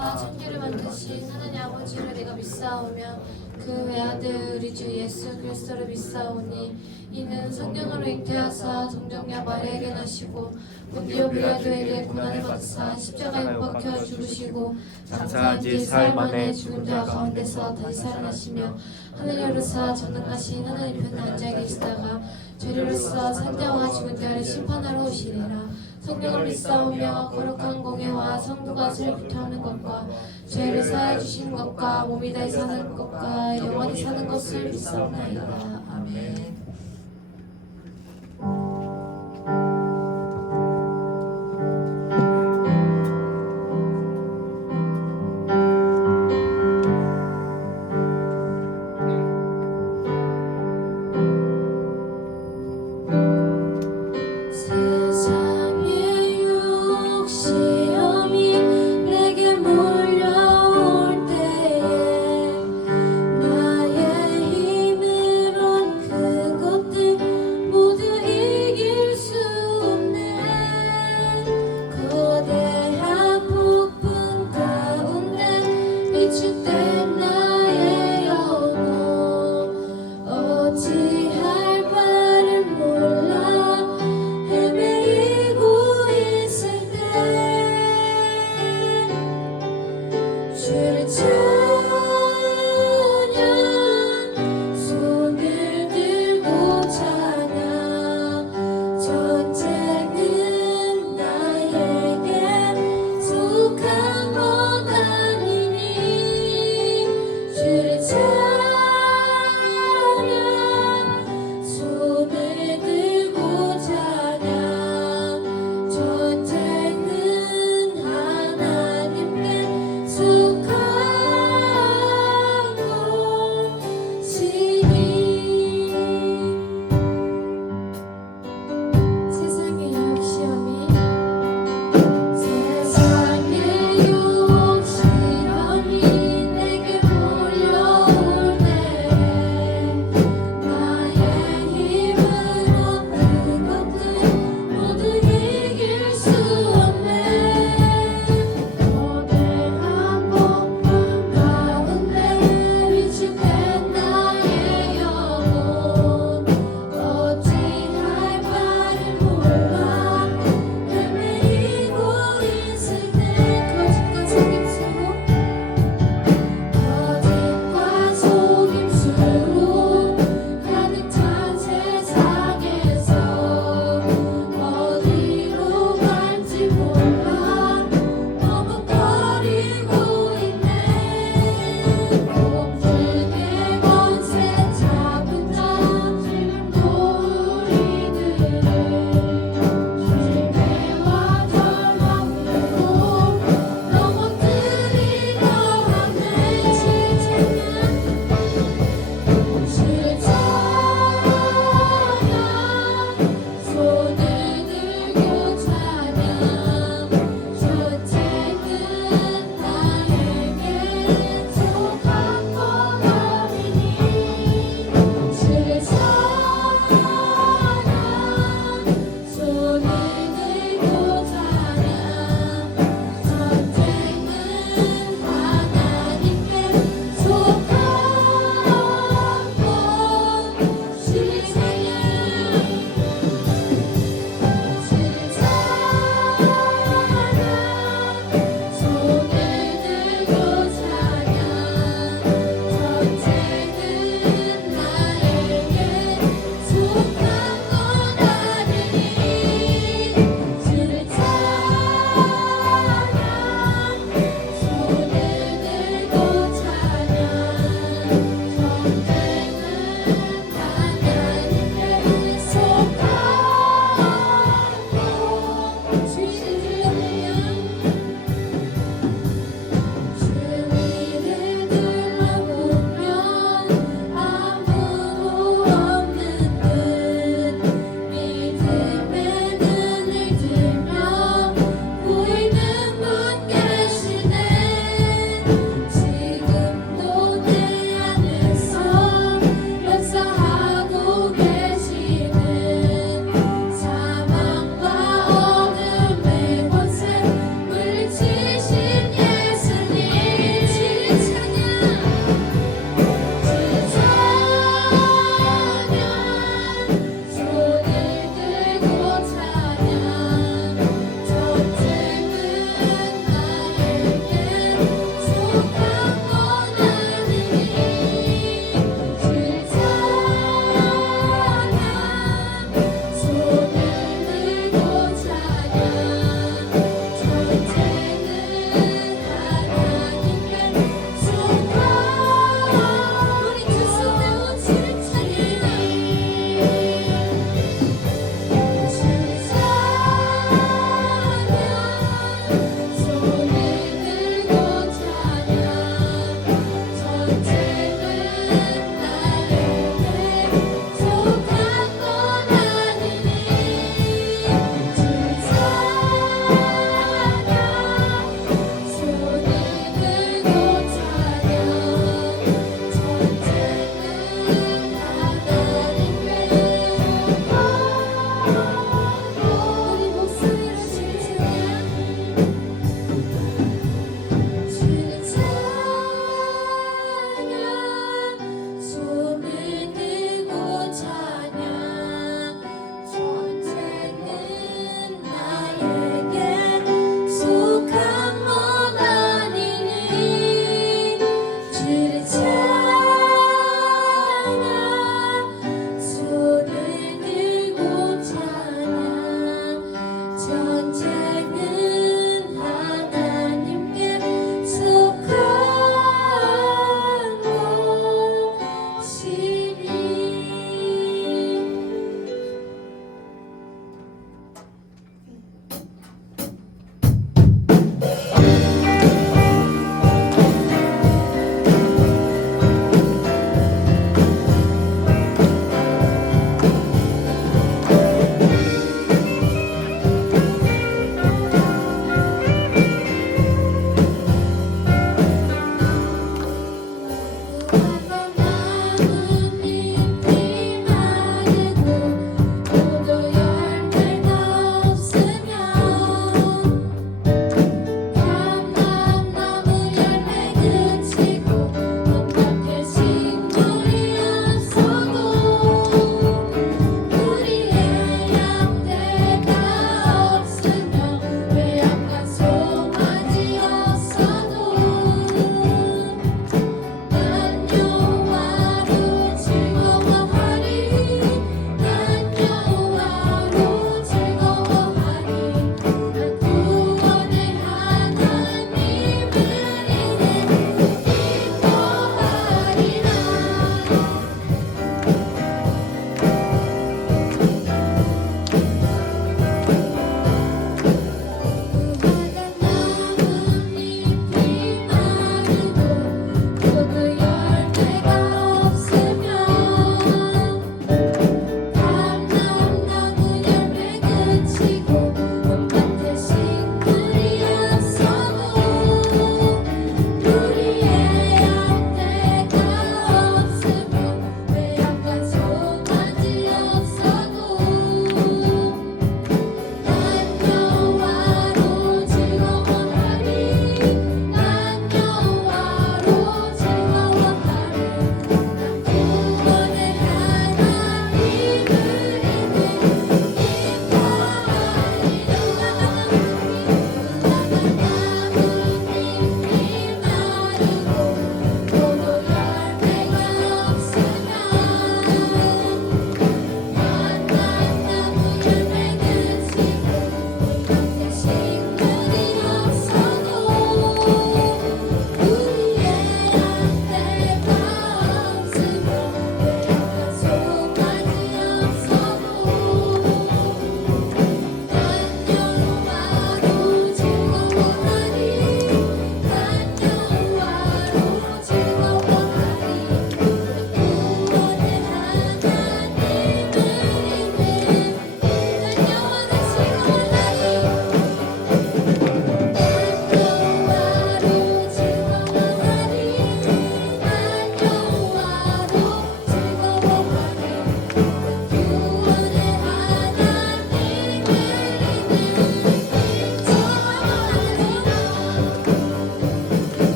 하사 천지를 만드신 하나님 아버지를 내가 믿사오며 그 외아들 우리 주 예수 그리스도를 믿사오니 이는 성령으로 잉태하사 동정녀 마리아에게 나시고 본디오 빌라도에게 고난을 받으사 십자가에 못 박혀 죽으시고 장사한 지 사흘 만에 죽은 자 가운데서 다시 살아나시며 하늘에 오르사 전능하신 하나님 편에 앉아 계시다가 죄로서 산자와 죽은 자를 심판하러 오시리라. 성령을 믿사오며 거룩한 공예와 성도가 슬프하는 것과 죄를 사해 주시는 것과 몸이 다시 사는 것과 영원히 사는 것을 믿사옵나이다. 아멘. 나의 힘으론 그것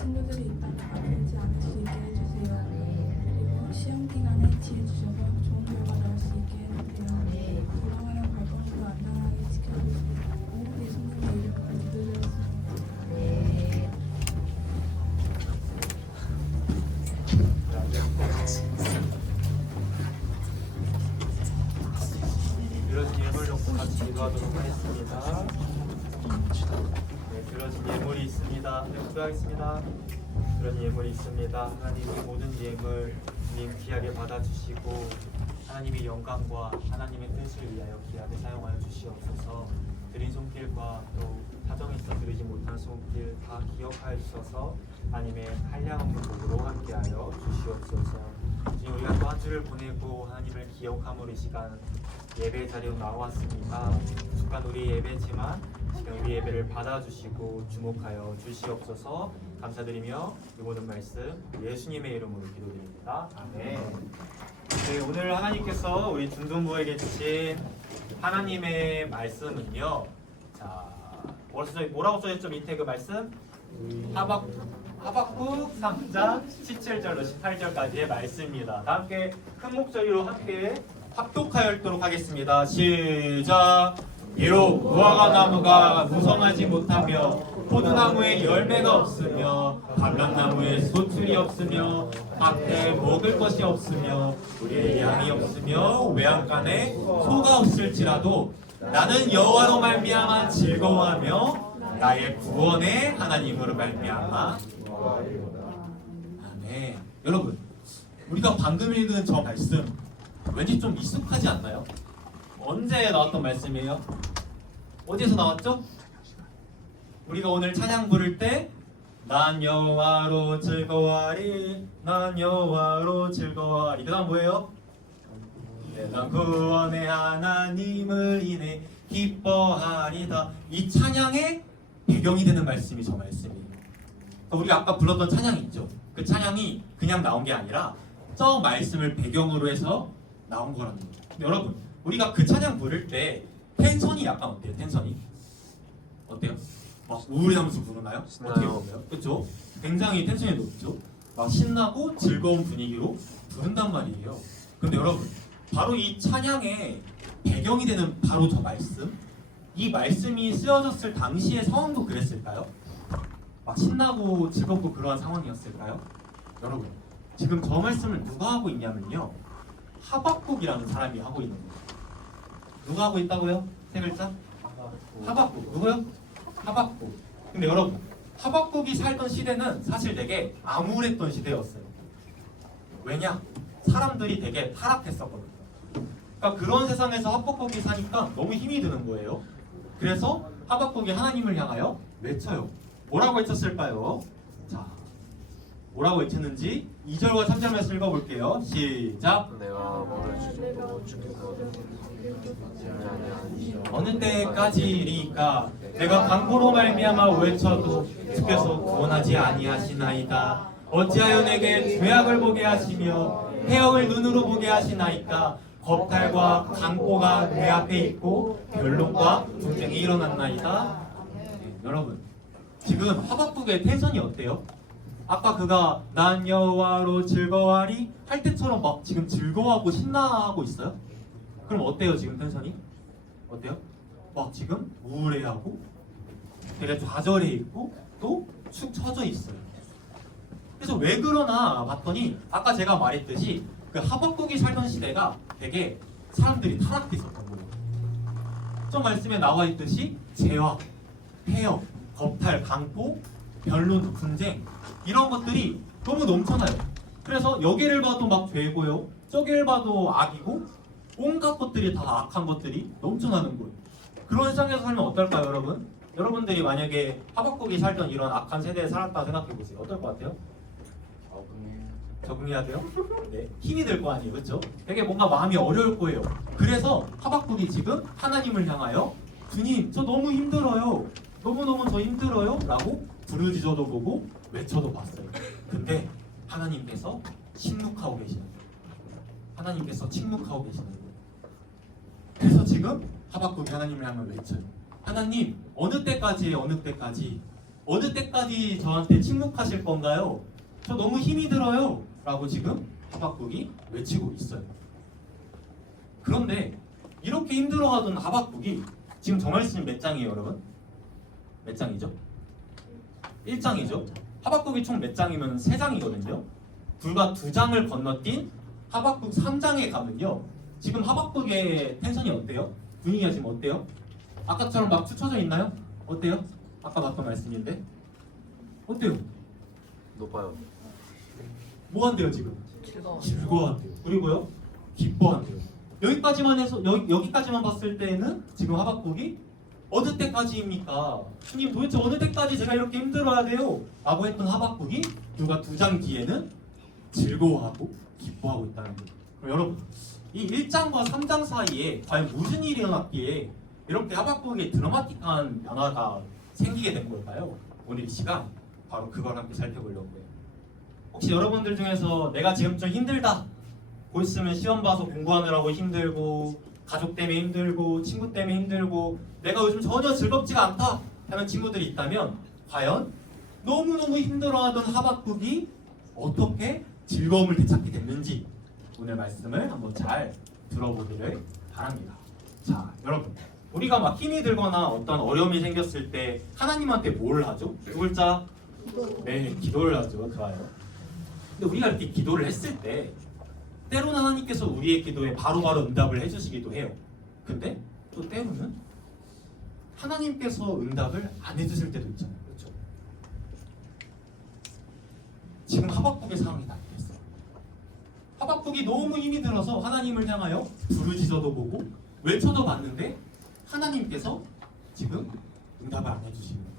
친구들이 있다면 아프지 않을 수 있게 해주세요. 그리고 시험 기간에 지혜 주셔서 좋은 결과 나올 수 있게 해주세요. 돌아가는 발걸음도 안전하게 지켜주시고 예수님의 이름으로 기도드렸습니다. 들어진 예물 놓고 같이 기도하도록 하겠습니다. 네, 들어진 예물이 있습니다. 네, 기도하겠습니다. 들어진 예물이 있습니다. 하나님의 모든 예물 님 귀하게 받아주시고 하나님의 영광과 하나님의 뜻을 위하여 귀하게 사용하여 주시옵소서. 드린 손길과 또 사정에서 드리지 못한 손길 다 기억하여 주셔서 하나님의 한량없는 복으로 함께하여 주시옵소서. 지금 우리가 또 한 주를 보내고 하나님을 기억함으로 이 시간 예배 자리로 나왔습니다. 잠깐 우리 예배지만 지금 우리 예배를 받아주시고 주목하여 주시옵소서. 감사드리며 이 모든 말씀 예수님의 이름으로 기도드립니다. 아멘. 네, 오늘 하나님께서 우리 중등부에게 주신 하나님의 말씀은요. 자, 뭐라고 써있죠? 밑에 그 말씀? 하박국 3장 17절로 18절까지의 말씀입니다. 다 함께 큰 목소리로 함께 합독하여 읽도록 하겠습니다. 시작! 비록 무화과 나무가 무성하지 못하며 포도나무에 열매가 없으며 감람나무에 소출이 없으며 밭에 먹을 것이 없으며 우리의 양이 없으며 외양간에 소가 없을지라도 나는 여호와로 말미암아 즐거워하며 나의 구원의 하나님으로 말미암아. 아멘. 여러분, 우리가 방금 읽은 저 말씀 왠지 좀 익숙하지 않나요? 언제 나왔던 말씀이에요? 어디에서 나왔죠? 우리가 오늘 찬양 부를 때 난 여호와로 즐거워하리, 난 여호와로 즐거워하리. 그 다음 뭐예요? 난 구원의 하나님을 인해 기뻐하리다. 이 찬양의 배경이 되는 말씀이 저 말씀이에요. 우리가 아까 불렀던 찬양이 있죠? 그 찬양이 그냥 나온 게 아니라 저 말씀을 배경으로 해서 나온 거라는 거예요. 근데 여러분, 우리가 그 찬양 부를 때 텐션이 약간 어때요? 텐션이 어때요? 막 우울해하면서 부르나요? 어떻게 부르나요? 그렇죠? 굉장히 텐션이 높죠? 막 신나고 즐거운 분위기로 부른단 말이에요. 근데 여러분, 바로 이 찬양의 배경이 되는 바로 저 말씀, 이 말씀이 쓰여졌을 당시의 상황도 그랬을까요? 막 신나고 즐겁고 그러한 상황이었을까요? 여러분, 지금 저 말씀을 누가 하고 있냐면요, 하박국이라는 사람이 하고 있는 거예요. 누가 하고 있다고요? 세 글자? 하박국. 누구요? 하박국. 근데 여러분, 하박국이 살던 시대는 사실 되게 암울했던 시대였어요. 왜냐? 사람들이 되게 타락했었거든요. 그러니까 그런 세상에서 하박국이 사니까 너무 힘이 드는 거예요. 그래서 하박국이 하나님을 향하여 외쳐요. 뭐라고 외쳤을까요? 자, 뭐라고 외쳤는지 2절과 3절 말씀 읽어볼게요. 시작! 내가 뭐를 주고 주께서 어느 때까지리까 내가 강포로 말미암아 외쳐도 주께서 구원하지 아니하시나이다. 어찌하여 내게 죄악을 보게 하시며 해역을 눈으로 보게 하시나이까. 겁탈과 강포가 내 앞에 있고 변론과 분쟁이 일어났나이다. 네, 여러분, 지금 하박국의 텐션이 어때요? 아까 그가 난 여호와로 즐거워하리 할 때처럼 막 지금 즐거워하고 신나하고 있어요? 그럼 어때요 지금 텐션이? 어때요? 막 지금 우울해하고 되게 좌절해 있고 또 축 처져 있어요. 그래서 왜 그러나 봤더니 아까 제가 말했듯이 그 하박국이 살던 시대가 되게 사람들이 타락했었던 거예요. 저 말씀에 나와 있듯이 죄악, 폐역, 겁탈, 강포, 변론, 분쟁 이런 것들이 너무 넘쳐나요. 그래서 여기를 봐도 막 죄고요, 저기를 봐도 악이고 온갖 것들이 다 악한 것들이 넘쳐나는 거예요. 그런 세상에서 살면 어떨까요, 여러분? 여러분들이 만약에 하박국이 살던 이런 악한 세대에 살았다 생각해 보세요. 어떨 것 같아요? 적응해야 돼요? 네, 힘이 될 거 아니에요, 그렇죠? 되게 뭔가 마음이 어려울 거예요. 그래서 하박국이 지금 하나님을 향하여 주님, 저 너무 힘들어요. 너무너무 저 힘들어요. 라고 부르짖어도 보고 외쳐도 봤어요. 근데 하나님께서 침묵하고 계시는 거예요. 하나님께서 침묵하고 계시는 거예요. 그래서 지금 하박국이 하나님을 향해 외쳐요. 하나님, 어느 때까지 어느 때까지 저한테 침묵하실 건가요? 저 너무 힘이 들어요 라고 지금 하박국이 외치고 있어요. 그런데 이렇게 힘들어하던 하박국이 지금 저 말씀 몇 장이에요 여러분? 몇 장이죠? 1장이죠. 하박국이 총 몇 장이면 3장이거든요. 불과 2장을 건너뛴 하박국 3장에 가면요, 지금 하박국의 텐션이 어때요? 분위기가 지금 어때요? 아까처럼 막 추쳐져 있나요? 어때요? 아까 봤던 말씀인데 어때요? 높아요. 뭐 한대요 지금? 즐거워. 즐거워한대요. 그리고요, 기뻐한대요. 여기까지만 해서 여기까지만 봤을 때는 지금 하박국이 어느 때까지입니까? 주님 도대체 어느 때까지 제가 이렇게 힘들어야 돼요? 라고 했던 하박국이 불과 2장 뒤에는 즐거워하고 기뻐하고 있다는 거예요. 그럼 여러분, 이 1장과 3장 사이에 과연 무슨 일이 일어났기에 이렇게 하박국의 드라마틱한 변화가 생기게 된 걸까요? 오늘 이 시간 바로 그걸 함께 살펴보려고 해요. 혹시 여러분들 중에서 내가 지금 좀 힘들다, 곧 있으면 시험 봐서 공부하느라고 힘들고, 가족 때문에 힘들고, 친구 때문에 힘들고, 내가 요즘 전혀 즐겁지가 않다 하는 친구들이 있다면 과연 너무너무 힘들어하던 하박국이 어떻게 즐거움을 되찾게 됐는지 오늘 말씀을 한번 잘 들어보기를 바랍니다. 자, 여러분, 우리가 막 힘이 들거나 어떤 어려움이 생겼을 때 하나님한테 뭘 하죠? 두 글자? 네, 기도를 하죠. 좋아요. 근데 우리가 이렇게 기도를 했을 때 때로는 하나님께서 우리의 기도에 바로바로 응답을 해주시기도 해요. 근데 또 때로는 하나님께서 응답을 안 해주실 때도 있잖아요. 그렇죠? 지금 하박국의 상황이 다 이랬어요. 하박국이 너무 힘이 들어서 하나님을 향하여 부르짖어도 보고 외쳐도 봤는데 하나님께서 지금 응답을 안 해주시는 거예요.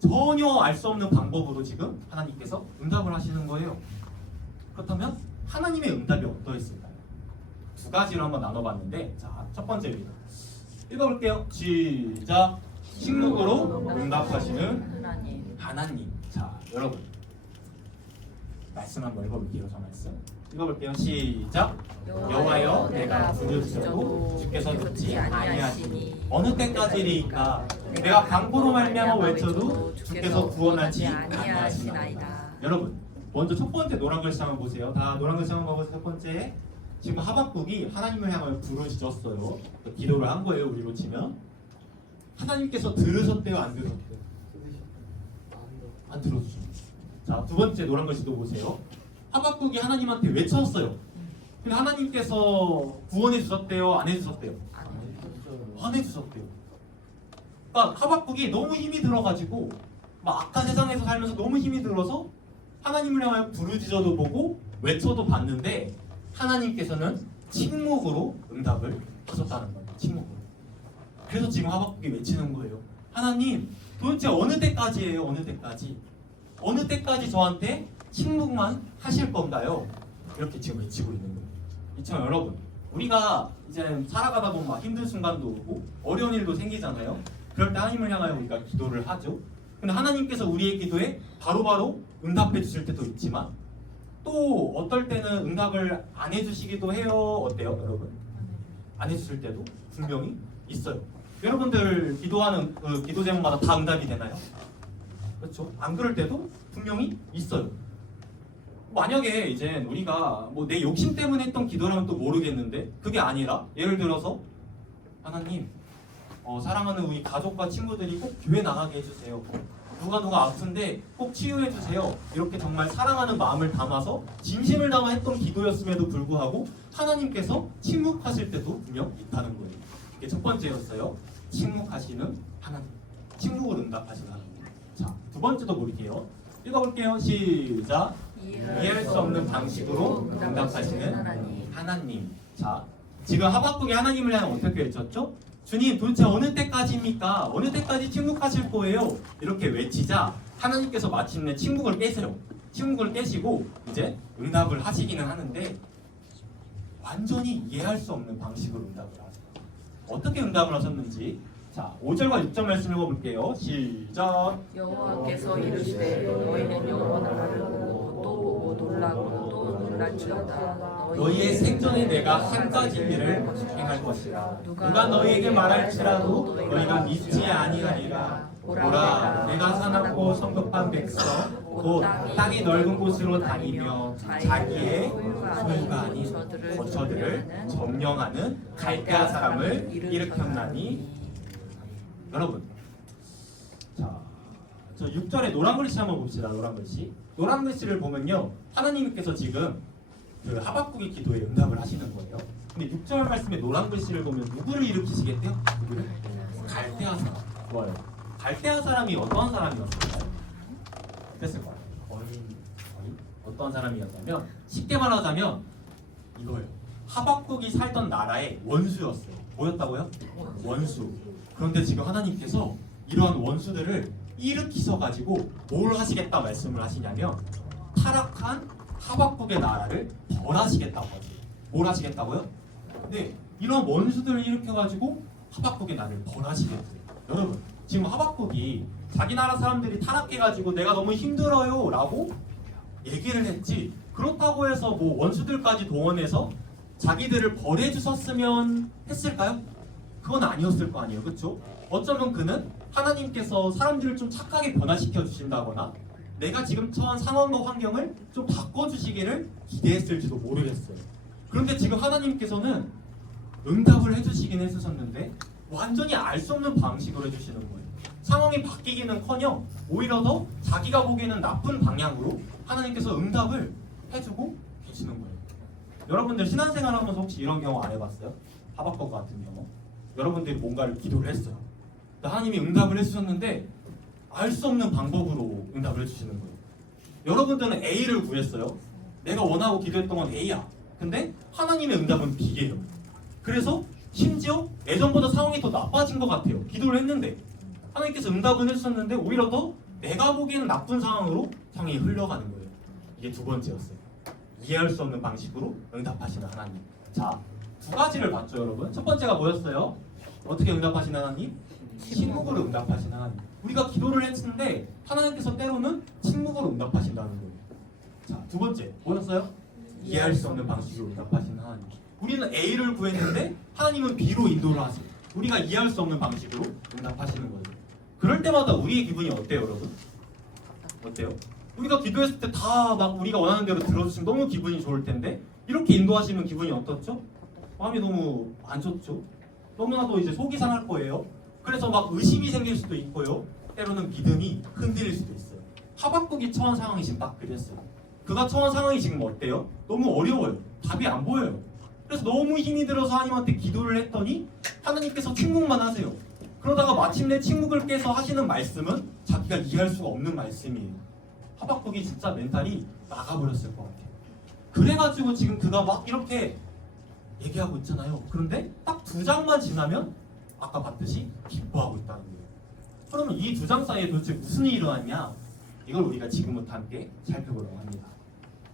전혀 알 수 없는 방법으로 지금 하나님께서 응답을 하시는 거예요. 그렇다면 하나님의 응답이 어떠했을까요? 두 가지로 한번 나눠봤는데, 자, 첫 번째입니다. 읽어볼게요. 시작. 식목으로 응답하시는 하나님. 자, 여러분, 말씀 한번 읽어볼게요. 저 말씀 읽어볼게요. 시작. 여호와여, 내가 부르짖어도 주께서 듣지 아니하시니 어느 때까지리이까? 내가 강포로 말미암아 외쳐도 주께서 구원하지 아니하시나이다. 여러분, 먼저 첫 번째 노란 글씨 한번 보세요. 다 노란 글씨 한번 봐보세요. 첫 번째, 지금 하박국이 하나님을 향하여 부르짖었어요. 기도를 한 거예요. 우리로 치면 하나님께서 들으셨대요, 안 들으셨대요? 안 들어주셨어요. 자, 두 번째 노란 글씨도 보세요. 하박국이 하나님한테 외쳤어요. 근데 하나님께서 구원해 주셨대요, 안 해주셨대요? 안 해주셨대요. 그러니까 하박국이 너무 힘이 들어가지고 막 악한 세상에서 살면서 너무 힘이 들어서 하나님을 향하여 부르짖어도 보고 외쳐도 봤는데 하나님께서는 침묵으로 응답을 하셨다는 거예요. 침묵으로. 그래서 지금 하박국이 외치는 거예요. 하나님, 도대체 어느 때까지예요? 어느 때까지? 어느 때까지 저한테 침묵만 하실 건가요? 이렇게 지금 외치고 있는 거예요. 이처럼 여러분, 우리가 이제 살아가다 보면 막 힘든 순간도 오고 어려운 일도 생기잖아요. 그럴 때 하나님을 향하여 우리가 기도를 하죠. 근데 하나님께서 우리의 기도에 바로바로 응답해 주실 때도 있지만 또 어떨 때는 응답을 안 해주시기도 해요. 어때요, 여러분? 안 해주실 때도 분명히 있어요. 여러분들 기도하는 그 기도 제목마다 다 응답이 되나요? 그렇죠? 안 그럴 때도 분명히 있어요. 만약에 이제 우리가 뭐 내 욕심 때문에 했던 기도라면 또 모르겠는데 그게 아니라 예를 들어서 하나님, 사랑하는 우리 가족과 친구들이 꼭 교회 나가게 해주세요. 누가 아픈데 꼭 치유해 주세요. 이렇게 정말 사랑하는 마음을 담아서 진심을 담아 했던 기도였음에도 불구하고 하나님께서 침묵하실 때도 분명 있다는 거예요. 이게 첫 번째였어요. 침묵하시는 하나님. 침묵을 응답하시는 하나님. 자, 두 번째도 볼게요. 읽어볼게요. 시작. 이해할 수 없는 방식으로 응답하시는 하나님. 자, 지금 하박국이 하나님을 향해 어떻게 외쳤죠? 주님, 도대체 어느 때까지입니까? 어느 때까지 침묵하실 거예요? 이렇게 외치자 하나님께서 마침내 침묵을 깨세요. 침묵을 깨시고 이제 응답을 하시기는 하는데 완전히 이해할 수 없는 방식으로 응답을 하세요. 어떻게 응답을 하셨는지, 자, 5절과 6절 말씀 읽어볼게요. 시작. 여호와께서 이르시되 너희는 여호와 나라를 보고 또 보고 놀라고 또 놀랄지어다. 너희의 생전에 내가 한 가지 일을 행할 것이라. 누가 너희에게 말할지라도 너희가 믿지 아니하리라. 보라, 내가 사납고 성급한 백성 곧 땅이 넓은 곳으로 다니며 자기의 소유가 아닌 거처들을 점령하는 갈대아 사람을 일으켰나니. 여러분, 자, 저 6절에 노란 글씨 한번 봅시다. 노란 글씨. 노란 글씨를 보면요, 하나님께서 지금 그 하박국의 기도에 응답을 하시는 거예요. 근데 6절 말씀에 노란 글씨를 보면 누구를 일으키시겠대요? 누구를? 갈대아 사람. 좋아요. 갈대아 사람이 어떤 사람이었을까요? 어땠을까요? 거의 어떤 사람이었다면, 쉽게 말하자면 이거예요. 하박국이 살던 나라의 원수였어요. 뭐였다고요? 원수. 그런데 지금 하나님께서 이러한 원수들을 일으키셔 가지고 뭘 하시겠다 말씀을 하시냐면, 타락한 하박국의 나라를 벌하시겠다고 하죠. 뭘 하시겠다고요? 네, 이런 원수들을 일으켜 가지고 하박국의 나라를 벌하시겠대요. 여러분, 지금 하박국이 자기 나라 사람들이 타락해 가지고 내가 너무 힘들어요 라고 얘기를 했지, 그렇다고 해서 뭐 원수들까지 동원해서 자기들을 벌해 주셨으면 했을까요? 그건 아니었을 거 아니에요. 그렇죠? 어쩌면 그는 하나님께서 사람들을 좀 착하게 변화시켜 주신다거나 내가 지금 처한 상황과 환경을 좀 바꿔주시기를 기대했을지도 모르겠어요. 그런데 지금 하나님께서는 응답을 해주시긴 해주셨는데 완전히 알 수 없는 방식으로 해주시는 거예요. 상황이 바뀌기는커녕 오히려 더 자기가 보기에는 나쁜 방향으로 하나님께서 응답을 해주고 계시는 거예요. 여러분들 신앙생활 하면서 혹시 이런 경우 안 해봤어요? 하박국 같은 경우 여러분들이 뭔가를 기도를 했어요. 하나님이 응답을 해주셨는데 알 수 없는 방법으로 응답을 해주시는 거예요. 여러분들은 A를 구했어요. 내가 원하고 기도했던 건 A야. 근데 하나님의 응답은 B예요. 그래서 심지어 예전보다 상황이 더 나빠진 것 같아요. 기도를 했는데 하나님께서 응답은 해주셨는데 오히려 더 내가 보기에는 나쁜 상황으로 상황이 흘러가는 거예요. 이게 두 번째였어요. 이해할 수 없는 방식으로 응답하시는 하나님. 자, 두 가지를 봤죠, 여러분. 첫 번째가 뭐였어요? 어떻게 응답하시는 하나님? 침묵으로 응답하시는 하나님. 우리가 기도를 했는데 하나님께서 때로는 침묵으로 응답하신다는 거예요. 자, 두 번째 뭐였어요? 이해할 수 없는 방식으로 응답하시는 하나님. 우리는 A를 구했는데 하나님은 B로 인도를 하세요. 우리가 이해할 수 없는 방식으로 응답하시는 거예요. 그럴 때마다 우리의 기분이 어때요, 여러분? 어때요? 우리가 기도했을 때 다 막 우리가 원하는 대로 들어주시면 너무 기분이 좋을 텐데 이렇게 인도하시면 기분이 어떻죠? 마음이 너무 안 좋죠? 너무나도 이제 속이 상할 거예요. 그래서 막 의심이 생길 수도 있고요. 때로는 믿음이 흔들릴 수도 있어요. 하박국이 처한 상황이 지금 딱 그랬어요. 그가 처한 상황이 지금 어때요? 너무 어려워요. 답이 안 보여요. 그래서 너무 힘이 들어서 하나님한테 기도를 했더니 하나님께서 침묵만 하세요. 그러다가 마침내 침묵을 깨서 하시는 말씀은 자기가 이해할 수가 없는 말씀이에요. 하박국이 진짜 멘탈이 나가버렸을 것 같아요. 그래가지고 지금 그가 막 이렇게 얘기하고 있잖아요. 그런데 딱 2장만 지나면 아까 봤듯이 기뻐하고 있다는 거예요. 그러면 이 2장 사이에 도대체 무슨 일이 일어났냐? 이걸 우리가 지금부터 함께 살펴보려고 합니다.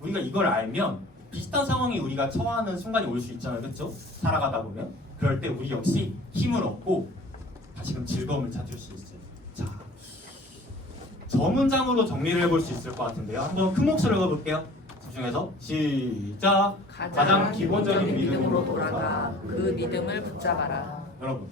우리가 이걸 알면 비슷한 상황이 우리가 처하는 순간이 올 수 있잖아요. 그렇죠? 살아가다 보면 그럴 때 우리 역시 힘을 얻고 다시금 즐거움을 찾을 수 있어요. 자, 저 문장으로 정리를 해볼 수 있을 것 같은데요. 한번 큰 목소리로 해볼게요. 집중해서 시작. 가장 기본적인 믿음으로 돌아가 그 믿음을 붙잡아라. 여러분,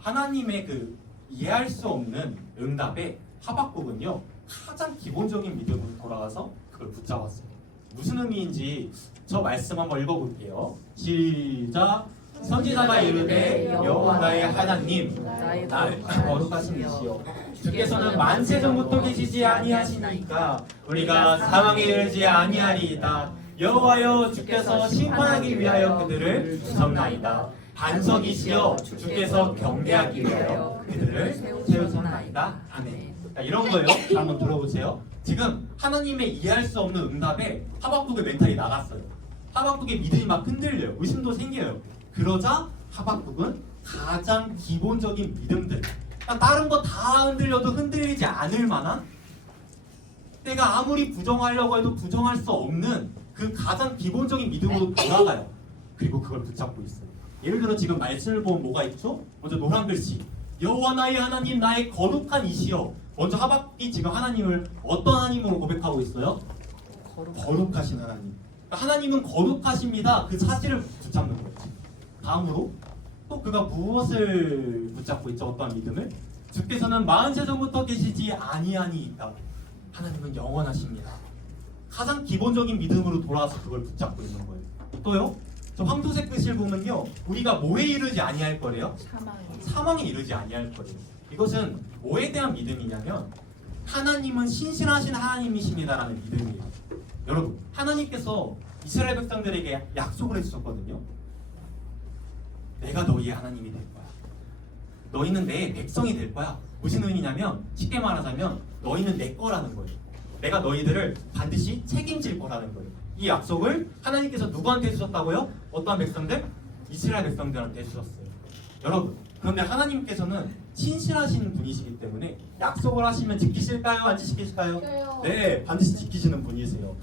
하나님의 그 이해할 수 없는 응답에 하박국은요 가장 기본적인 믿음으로 돌아가서 그걸 붙잡았어요. 무슨 의미인지 저 말씀 한번 읽어볼게요. 시작. 선지자가 이르되 여호와 나의 하나님 나의 거룩하신 이시여 주께서는 만세 전부터 계시지 아니하시니까 우리가 사망에 이르지 아니하리이다. 여호와여 주께서 심판하기 위하여 그들을 주셨나이다. 반석이시여 주께서 경배하기 위하여 그들을 세우셨나이다. 아멘. 자, 이런 거예요. 자, 한번 들어보세요. 지금 하나님의 이해할 수 없는 응답에 하박국의 멘탈이 나갔어요. 하박국의 믿음이 막 흔들려요. 의심도 생겨요. 그러자 하박국은 가장 기본적인 믿음들, 다른 거 다 흔들려도 흔들리지 않을 만한, 내가 아무리 부정하려고 해도 부정할 수 없는 그 가장 기본적인 믿음으로 돌아가요. 그리고 그걸 붙잡고 있어요. 예를 들어 지금 말씀을 보면 뭐가 있죠? 먼저 노란 글씨 여호와 나의 하나님 나의 거룩한 이시여. 먼저 하박국이 지금 하나님을 어떤 하나님으로 고백하고 있어요? 거룩하신 하나님. 하나님은 거룩하십니다. 그 사실을 붙잡는 거예요. 다음으로 또 그가 무엇을 붙잡고 있죠? 어떠한 믿음을? 주께서는 만세전부터 계시지 아니하니이다. 하나님은 영원하십니다. 가장 기본적인 믿음으로 돌아와서 그걸 붙잡고 있는 거예요. 또요? 저 황토색 글씨를 보면요, 우리가 뭐에 이르지 아니할 거래요? 사망에 이르지 아니할 거래요. 이것은 뭐에 대한 믿음이냐면 하나님은 신실하신 하나님이십니다라는 믿음이에요. 여러분, 하나님께서 이스라엘 백성들에게 약속을 해주셨거든요. 내가 너희의 하나님이 될 거야. 너희는 내 백성이 될 거야. 무슨 의미냐면 쉽게 말하자면 너희는 내 거라는 거예요. 내가 너희들을 반드시 책임질 거라는 거예요. 이 약속을 하나님께서 누구한테 해주셨다고요? 어떠한 백성들? 이스라엘 백성들한테 해주셨어요. 여러분, 그런데 하나님께서는 신실하신 분이시기 때문에 약속을 하시면 지키실까요? 안 지키실까요? 지켜요. 네, 반드시 지키시는 분이세요.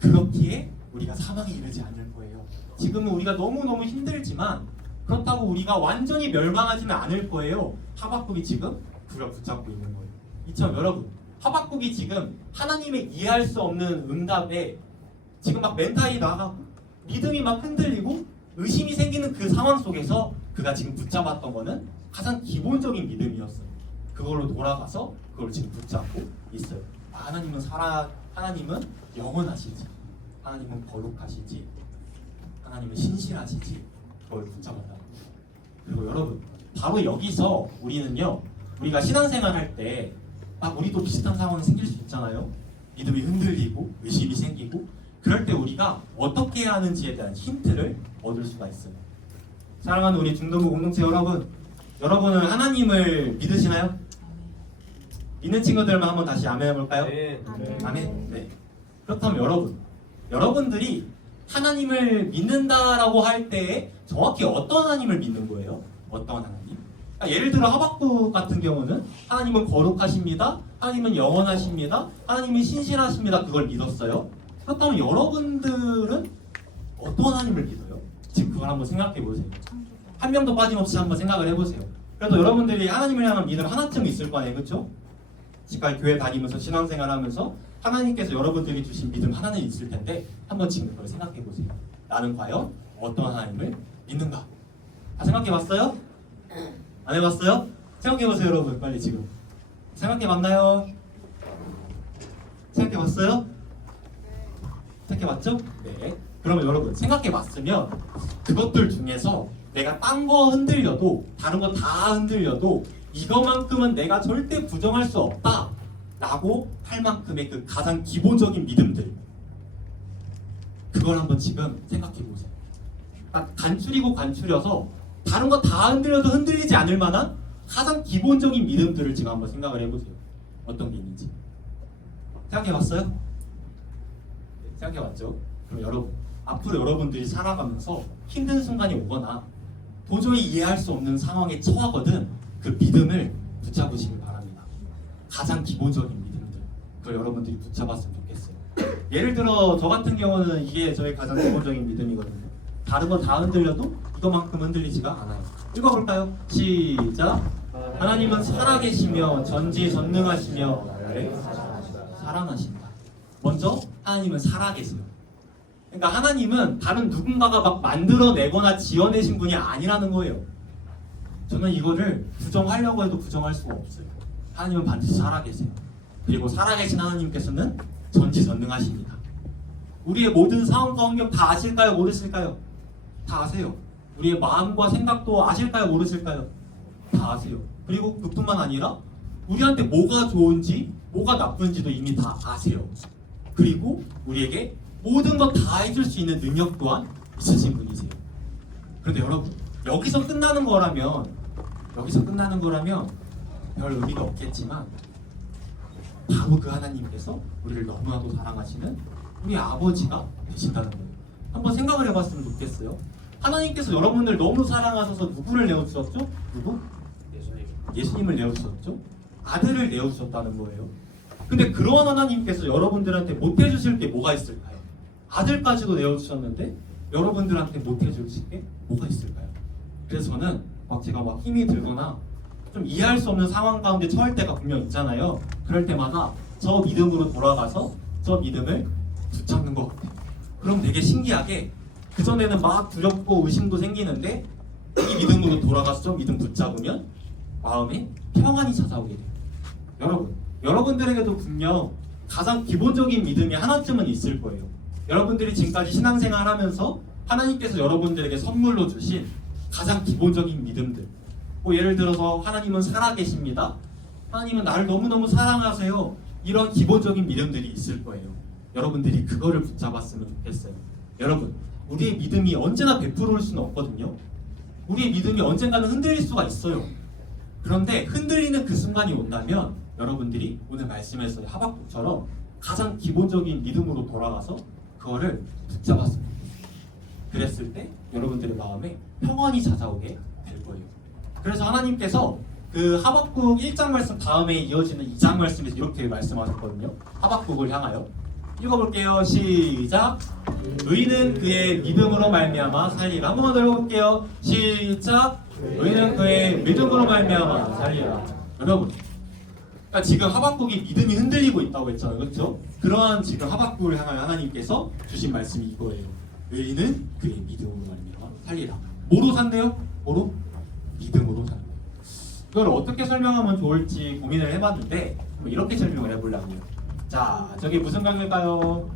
그렇기에 우리가 사망에 이르지 않을 거예요. 지금은 우리가 너무너무 힘들지만 그렇다고 우리가 완전히 멸망하지는 않을 거예요. 하박국이 지금 그걸 붙잡고 있는 거예요. 이처럼 여러분, 하박국이 지금 하나님의 이해할 수 없는 응답에 지금 막 멘탈이 나가고 믿음이 막 흔들리고 의심이 생기는 그 상황 속에서 그가 지금 붙잡았던 거는 가장 기본적인 믿음이었어요. 그걸로 돌아가서 그걸 지금 붙잡고 있어요. 하나님은 영원하시지, 하나님은 거룩하시지, 하나님은 신실하시지, 그걸 붙잡았다. 그리고 여러분, 바로 여기서 우리는요, 우리가 신앙생활 할 때 막 우리도 비슷한 상황이 생길 수 있잖아요. 믿음이 흔들리고 의심이 생기고 그럴 때 우리가 어떻게 해야 하는지에 대한 힌트를 얻을 수가 있어요. 사랑하는 우리 중동부 공동체 여러분, 여러분은 하나님을 믿으시나요? 믿는 친구들만 한번 다시 아멘 해볼까요? 네. 아멘. 네. 그렇다면 여러분들이 하나님을 믿는다라고 할 때 정확히 어떤 하나님을 믿는 거예요? 어떤 하나님? 그러니까 예를 들어 하박국 같은 경우는 하나님은 거룩하십니다, 하나님은 영원하십니다, 하나님은 신실하십니다, 그걸 믿었어요. 그렇다면 여러분들은 어떤 하나님을 믿어요? 지금 그걸 한번 생각해 보세요. 한 명도 빠짐없이 한번 생각을 해보세요. 그래도 여러분들이 하나님을 향한 믿음 하나쯤 있을 거 아니에요, 그렇죠? 지금까지 교회 다니면서 신앙생활하면서 하나님께서 여러분들이 주신 믿음 하나는 있을 텐데 한번 지금 그걸 생각해 보세요. 나는 과연 어떤 하나님을 믿는가? 다 생각해 봤어요? 안 해봤어요? 생각해 보세요, 여러분. 빨리 지금 생각해 봤나요? 생각해 봤어요? 생각해 봤죠? 네. 그러면 여러분 생각해 봤으면 그것들 중에서 내가 딴 거 흔들려도 다른 거 다 흔들려도 이거만큼은 내가 절대 부정할 수 없다 라고 할 만큼의 그 가장 기본적인 믿음들, 그걸 한번 지금 생각해 보세요. 딱 간추리고 간추려서 다른 거 다 흔들려도 흔들리지 않을 만한 가장 기본적인 믿음들을 지금 한번 생각을 해보세요. 어떤 게 있는지 생각해 봤어요? 네, 생각해 봤죠? 그럼 여러분, 앞으로 여러분들이 살아가면서 힘든 순간이 오거나 도저히 이해할 수 없는 상황에 처하거든 그 믿음을 붙잡으시길 바랍니다. 가장 기본적인 믿음들, 그걸 여러분들이 붙잡았으면 좋겠어요. 예를 들어 저 같은 경우는 이게 저의 가장 기본적인 믿음이거든요. 다른 거 다 흔들려도 이거만큼 흔들리지가 않아요. 읽어볼까요? 시작. 하나님은 살아계시며 전지전능하시며 살아나신다. 먼저 하나님은 살아계세요. 그러니까 하나님은 다른 누군가가 막 만들어내거나 지어내신 분이 아니라는 거예요. 저는 이거를 부정하려고 해도 부정할 수가 없어요. 하나님은 반드시 살아계세요. 그리고 살아계신 하나님께서는 전지전능하십니다. 우리의 모든 상황과 환경 다 아실까요? 모르실까요? 다 아세요. 우리의 마음과 생각도 아실까요? 모르실까요? 다 아세요. 그리고 그뿐만 아니라 우리한테 뭐가 좋은지 뭐가 나쁜지도 이미 다 아세요. 그리고 우리에게 모든 것 다 해줄 수 있는 능력 또한 있으신 분이세요. 그런데 여러분, 여기서 끝나는 거라면 별 의미가 없겠지만 바로 그 하나님께서 우리를 너무나도 사랑하시는 우리 아버지가 되신다는 거예요. 한번 생각을 해봤으면 좋겠어요. 하나님께서 여러분들 너무 사랑하셔서 누구를 내어주셨죠? 누구? 예수님을 내어주셨죠? 아들을 내어주셨다는 거예요. 근데 그런 하나님께서 여러분들한테 못해주실 게 뭐가 있을까요? 아들까지도 내어주셨는데 여러분들한테 못해주실 게 뭐가 있을까요? 그래서 저는 제가 막 힘이 들거나 좀 이해할 수 없는 상황 가운데 처할 때가 분명 있잖아요. 그럴 때마다 저 믿음으로 돌아가서 저 믿음을 붙잡는 것 같아. 그럼 되게 신기하게 그전에는 막 두렵고 의심도 생기는데 이 믿음으로 돌아가서 좀 믿음 붙잡으면 마음에 평안이 찾아오게 돼요. 여러분들에게도 분명 가장 기본적인 믿음이 하나쯤은 있을 거예요. 여러분들이 지금까지 신앙생활 하면서 하나님께서 여러분들에게 선물로 주신 가장 기본적인 믿음들. 뭐 예를 들어서 하나님은 살아계십니다. 하나님은 나를 너무너무 사랑하세요. 이런 기본적인 믿음들이 있을 거예요. 여러분들이 그거를 붙잡았으면 좋겠어요. 여러분, 우리의 믿음이 언제나 100%일 수는 없거든요. 우리의 믿음이 언젠가는 흔들릴 수가 있어요. 그런데 흔들리는 그 순간이 온다면 여러분들이 오늘 말씀에서의 하박국처럼 가장 기본적인 믿음으로 돌아가서 그거를 붙잡았습니다. 그랬을 때 여러분들의 마음에 평안이 찾아오게 될 거예요. 그래서 하나님께서 그 하박국 1장 말씀 다음에 이어지는 2장 말씀에서 이렇게 말씀하셨거든요. 하박국을 향하여 읽어볼게요. 시작. 의인은 그의 믿음으로 말미암아 살리라. 한 번만 더 읽어볼게요. 시작. 의인은 그의 믿음으로 말미암아 살리라. 여러분, 그러니까 지금 하박국이 믿음이 흔들리고 있다고 했잖아요. 그렇죠? 그러한 지금 하박국을 향하여 하나님께서 주신 말씀이 이거예요. 의인은 그의 믿음으로 말미암아 살리라. 뭐로 산대요? 뭐로? 믿음으로 산대요. 이걸 어떻게 설명하면 좋을지 고민을 해봤는데 이렇게 설명을 해보려고요. 자, 저게 무슨 강일까요?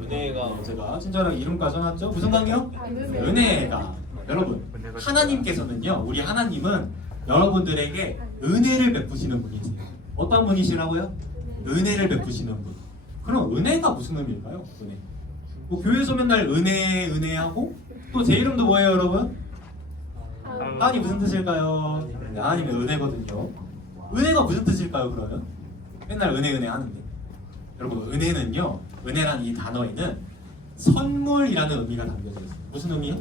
은혜가, 제가 친절하게 이름까지 써놨죠? 무슨 강이요? 은혜가. 여러분, 하나님께서는요, 우리 하나님은 여러분들에게 은혜를 베푸시는 분이세요. 어떤 분이시라고요? 은혜를 베푸시는 분. 그럼 은혜가 무슨 의미일까요? 은혜. 뭐 교회에서 맨날 은혜하고 또 제 이름도 뭐예요, 여러분? 하나님 무슨 뜻일까요? 네, 하나님의 은혜거든요. 은혜가 무슨 뜻일까요, 그러면? 맨날 은혜 하는데. 여러분, 은혜는요, 은혜라는 이 단어에는 선물이라는 의미가 담겨져 있어요. 무슨 의미요?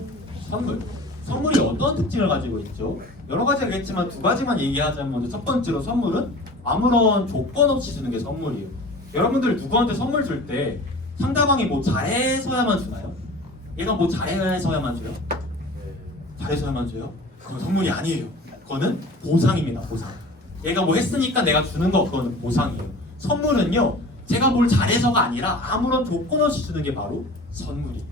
선물. 선물이 어떤 특징을 가지고 있죠? 여러 가지가 있겠지만 두 가지만 얘기하자면 먼저 첫 번째로 선물은 아무런 조건 없이 주는 게 선물이에요. 여러분들 누구한테 선물 줄 때 상대방이 뭐 잘해서야만 주나요? 얘가 뭐 잘해서야만 줘요? 잘해서야만 줘요? 그건 선물이 아니에요. 그거는 보상입니다. 보상. 얘가 뭐 했으니까 내가 주는 거, 그거는 보상이에요. 선물은요, 제가 뭘 잘해서가 아니라 아무런 조건 없이 주는 게 바로 선물이에요.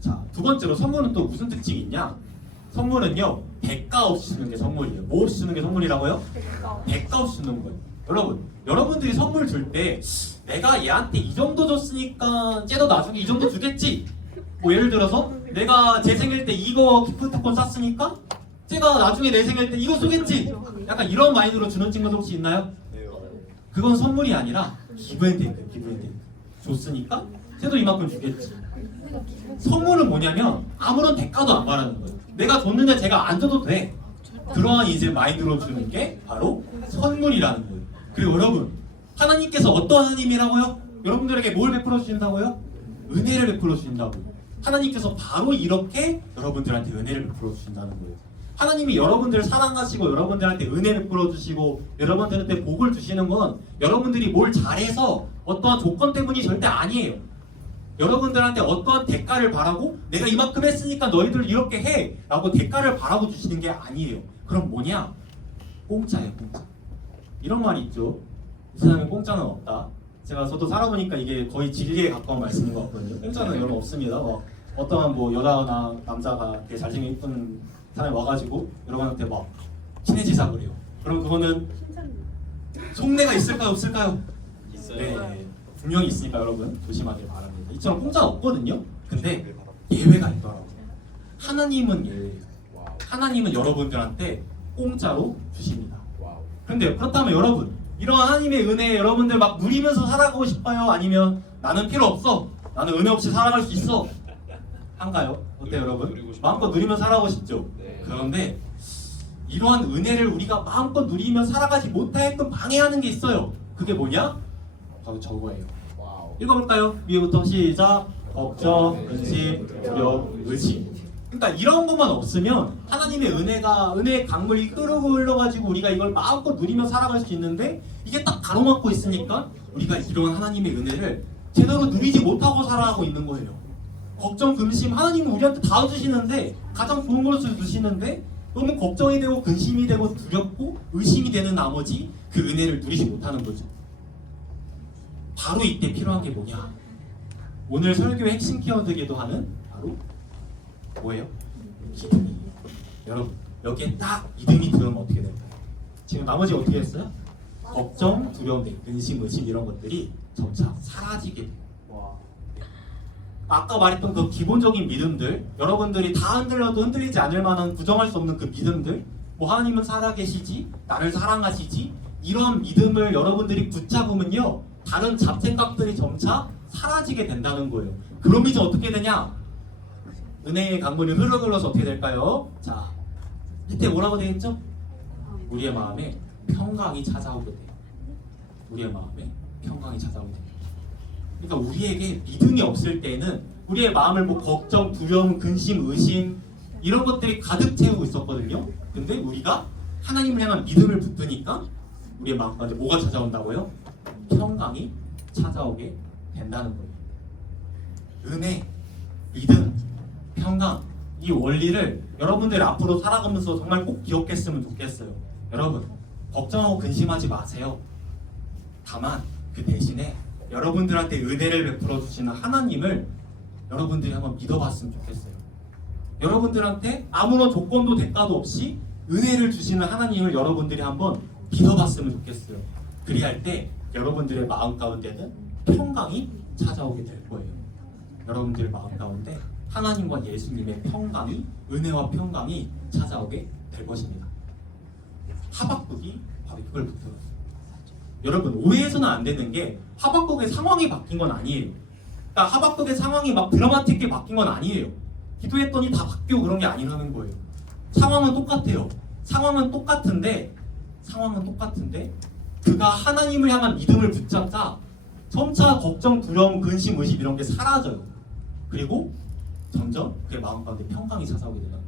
자, 두 번째로 선물은 또 무슨 특징이 있냐? 선물은요, 대가 없이 주는 게 선물이에요. 뭐 없이 주는 게 선물이라고요? 대가 없이 주는 거예요. 여러분들이 선물 줄 때 내가 얘한테 이 정도 줬으니까 쟤도 나중에 이 정도 주겠지. 뭐 예를 들어서 내가 제 생일 때 이거 기프트콘 쐈으니까 쟤가 나중에 내 생일 때 이거 쏘겠지. 약간 이런 마인드로 주는 친구들 혹시 있나요? 그건 선물이 아니라 기브앤테이크. 줬으니까 쟤도 이만큼 주겠지. 선물은 뭐냐면 아무런 대가도 안 바라는 거예요. 내가 줬는데 제가 안 줘도 돼. 그러한 이제 마인드로 주는 게 바로 선물이라는 거예요. 그리고 여러분, 하나님께서 어떤 하나님이라고요? 여러분들에게 뭘 베풀어 주신다고요? 은혜를 베풀어 주신다고요. 하나님께서 바로 이렇게 여러분들한테 은혜를 베풀어 주신다는 거예요. 하나님이 여러분들을 사랑하시고 여러분들한테 은혜 베풀어 주시고 여러분들한테 복을 주시는 건 여러분들이 뭘 잘해서 어떠한 조건 때문이 절대 아니에요. 여러분들한테 어떠한 대가를 바라고 내가 이만큼 했으니까 너희들 이렇게 해 라고 대가를 바라고 주시는 게 아니에요. 그럼 뭐냐? 공짜예요, 공짜. 이런 말이 있죠. 이 세상에 공짜는 없다. 저도 살아보니까 이게 거의 진리에 가까운 말씀인 것 같거든요. 공짜는 여러분 없습니다. 어떠한 뭐 여자나 남자가 되게 잘생긴 예쁜 사람이 와가지고 여러분한테 막 친해지자 그래요. 그럼 그거는 속내가 있을까요, 없을까요? 있어요. 네, 분명히 있으니까 여러분 조심하길 바랍니다. 이처럼 공짜는 없거든요. 근데 예외가 있더라고요. 하나님은 예외예요. 하나님은 여러분들한테 공짜로 주십니다. 근데 그렇다면 여러분, 이런 하나님의 은혜 여러분들 막 누리면서 살아가고 싶어요? 아니면 나는 필요 없어, 나는 은혜 없이 살아갈 수 있어? 한가요? 어때요, 여러분? 마음껏 누리면서 살아가고 싶죠? 네. 그런데 이러한 은혜를 우리가 마음껏 누리며 살아가지 못하게끔 방해하는 게 있어요. 그게 뭐냐? 바로 저거예요. 읽어볼까요? 위에부터 시작. 걱정, 근심, 두려움, 의심. 그러니까 이런 것만 없으면 하나님의 은혜의 강물이 흘러가지고 우리가 이걸 마음껏 누리며 살아갈 수 있는데 이게 딱 가로막고 있으니까 우리가 이런 하나님의 은혜를 제대로 누리지 못하고 살아가고 있는 거예요. 걱정, 근심, 하나님은 우리한테 다 주시는데 가장 좋은 것을 주시는데 너무 걱정이 되고 근심이 되고 두렵고 의심이 되는 나머지 그 은혜를 누리지 못하는 거죠. 바로 이때 필요한 게 뭐냐? 오늘 설교의 핵심 키워드기도 하는 바로 뭐예요? 믿음이에요. 여러분 여기에 딱 믿음이 들어오면 어떻게 될까요? 지금 나머지 어떻게 했어요? 걱정, 두려움, 근심, 의심 이런 것들이 점차 사라지게 돼요. 아까 말했던 그 기본적인 믿음들, 여러분들이 다 흔들려도 흔들리지 않을 만한 부정할 수 없는 그 믿음들, 뭐 하나님은 살아계시지, 나를 사랑하시지, 이런 믿음을 여러분들이 붙잡으면요 다른 잡생각들이 점차 사라지게 된다는 거예요. 그럼 이제 어떻게 되냐? 은혜의 강물이 흘러서 어떻게 될까요? 자, 밑에 뭐라고 되어 있죠? 우리의 마음에 평강이 찾아오게 돼요. 우리의 마음에 평강이 찾아오게 돼요. 그러니까 우리에게 믿음이 없을 때는 우리의 마음을 뭐 걱정, 두려움, 근심, 의심 이런 것들이 가득 채우고 있었거든요. 근데 우리가 하나님을 향한 믿음을 붙드니까 우리의 마음 가운데 뭐가 찾아온다고요? 평강이 찾아오게 된다는 거예요. 은혜, 믿음, 평강 이 원리를 여러분들 앞으로 살아가면서 정말 꼭 기억했으면 좋겠어요. 여러분 걱정하고 근심하지 마세요. 다만 그 대신에 여러분들한테 은혜를 베풀어 주시는 하나님을 여러분들이 한번 믿어봤으면 좋겠어요. 여러분들한테 아무런 조건도 대가도 없이 은혜를 주시는 하나님을 여러분들이 한번 믿어봤으면 좋겠어요. 그리할 때 여러분들의 마음 가운데는 평강이 찾아오게 될 거예요. 여러분들의 마음 가운데 하나님과 예수님의 평강이, 은혜와 평강이 찾아오게 될 것입니다. 하박국이 바로 이걸 붙들었어요. 여러분 오해해서는 안 되는 게 하박국의 상황이 바뀐 건 아니에요. 그러니까 하박국의 상황이 막 드라마틱하게 바뀐 건 아니에요. 기도했더니 다 바뀌고 그런 게 아니라는 거예요. 상황은 똑같아요. 상황은 똑같은데 그가 하나님을 향한 믿음을 붙잡자 점차 걱정, 두려움, 근심, 의심 이런 게 사라져요. 그리고 점점 그의 마음 가운데 평강이 찾아오게 되는 거예요.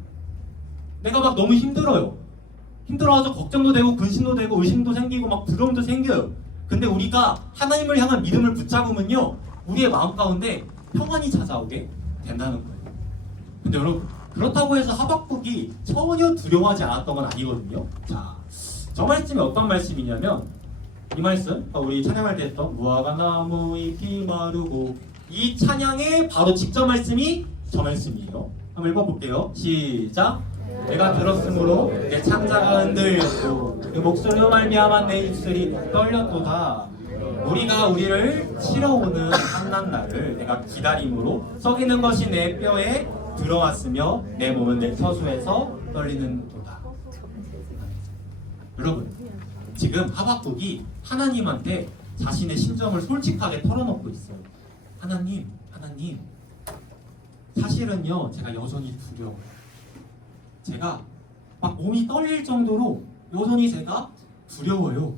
내가 막 너무 힘들어서 걱정도 되고 근심도 되고 의심도 생기고 막 두려움도 생겨요. 근데 우리가 하나님을 향한 믿음을 붙잡으면요 우리의 마음 가운데 평안이 찾아오게 된다는 거예요. 근데 여러분 그렇다고 해서 하박국이 전혀 두려워하지 않았던 건 아니거든요. 자, 저 말씀이 어떤 말씀이냐면 이 말씀 우리 찬양할 때 했던 무화과 나무 잎이 마르고 이 찬양의 바로 직접 말씀이 저 말씀이에요. 한번 읽어볼게요. 시작. 내가 들었으므로 내 창자가 흔들렸고 그 목소리로 말미암아 내 입술이 떨렸도다. 우리가 우리를 치러 오는 한낱날을 내가 기다림으로 썩이는 것이 내 뼈에 들어왔으며 내 몸은 내 처소에서 떨리는도다. 여러분 지금 하박국이 하나님한테 자신의 심정을 솔직하게 털어놓고 있어요. 하나님 사실은요 제가 여전히 두려워요. 제가 막 몸이 떨릴 정도로 여전히 제가 두려워요.